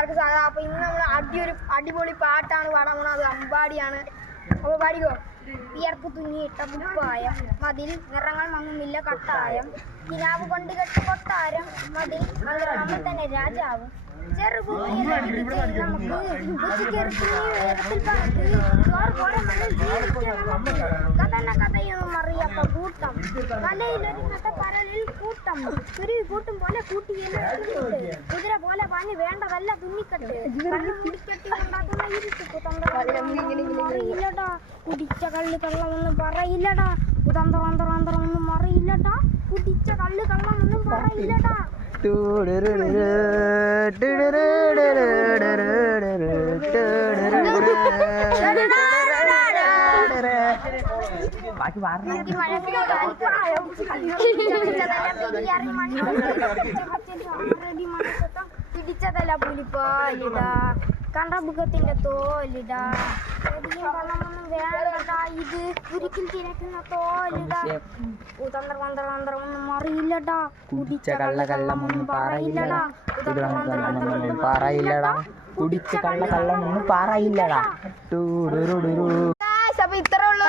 എല്ലാവർക്കും സ്വാഗതം. അപ്പോൾ ഇന്ന് നമ്മൾ അടിപൊളി പാട്ടാണ് പാടാൻ പോകുന്നത്. അത് അമ്പാടിയാണ്. അപ്പോൾ പാടിക്കോ. വിയർപ്പ് തുന്നിയിട്ട കുപ്പായം, മതിൽ നിറങ്ങൾ മങ്ങുന്നില്ല കട്ടായം, കിനാവ് കൊണ്ട് കെട്ട കൊട്ടാരം, മതിൽ നമ്മൾ തന്നെ രാജാവ്, കഥയൊന്നും അറിയാത്ത കൂട്ടം, കലയിലൊരു കഥ പരലിൽ കൂട്ടം, കുരുവി കൂട്ടും പോലെ കൂട്ടിയെടുത്ത്, കുതിര പോലെ പണി വേണ്ടതല്ല തുന്നിക്കെട്ട്, കുടിക്കെട്ടി ഉണ്ടാക്കുന്ന ഇരുട്ടില്ലടാ, കുടിച്ച കള്ള് കള്ളമൊന്നും പറയില്ലടാ, കുതന്ത്രമൊന്നും അറിയില്ലടാ, കുടിച്ച കള്ള് കള്ളമൊന്നും പറയില്ലടാ. പിടിച്ചതല്ല പുലിപ്പാലിടാ, കണ്ടമുഖത്തിന്റെ തോലിടാ, വെള്ളമൊന്നും വേണ്ടടാ, ഇത് ഒരിക്കൽ തിരക്കുന്ന തോലിടാ, കുതന്ത്രമൊന്നും അറിയില്ലടാ, കുടിച്ച കള്ളമൊന്നും പറയില്ലടാ, പറയില്ലടാ, കുടിച്ച കള്ളമൊന്നും പറയില്ലടാ. അപ്പൊ ഇത്ര ഉള്ളൂ.